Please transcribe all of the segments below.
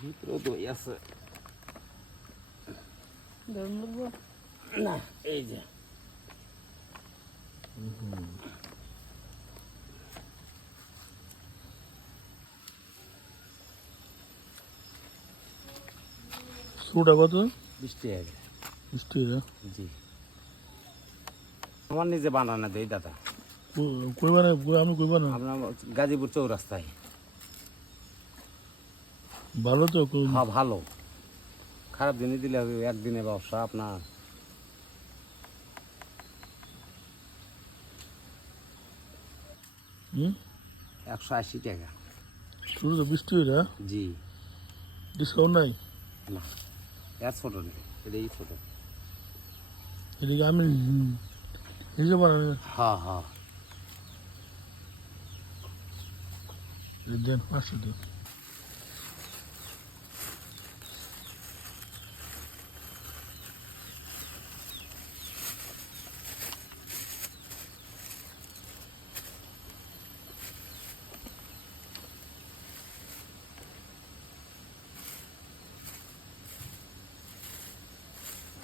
ভিতরে দই আছে না, এই যে সুটা কত? 20 টাকা। 20 টাকা? জি, আমার নিজে বানানো দেই দাদা। কই বানাই? আমি কই বানাই? আপনার গাজীপুর চৌরাস্তায়। ভালো তো? হ্যাঁ ভালো, খারাপ জিনিস দিলে একদিনে ব্যবসা আপনার। হুম, 180 টাকা। শুরু তো 20 টাকা? জি, ডিসকাউন্ট নাই? না এর ছোট নেই, এটাই ছোট। এদিকে আমি নিজে বানাই। হ্যাঁ হ্যাঁ, দেন 500 দেন।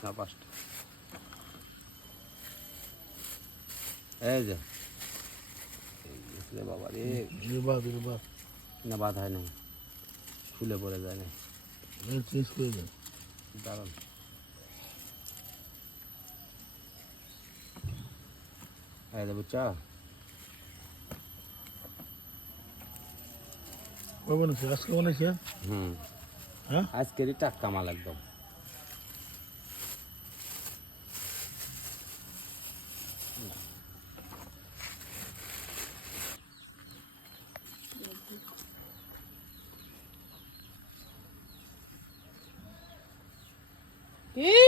না 5টা। এই যে বাবা রে, বাদ না বাধায় নাই, খুলে পড়ে যায় না। চেঞ্জ করে দেন। দাঁড়ান, এই যে বুঝছো, কবে বানাইছে? আজকে বানাইছে? হ্যাঁ, আজকেরই টাটকা মাল একদম। কি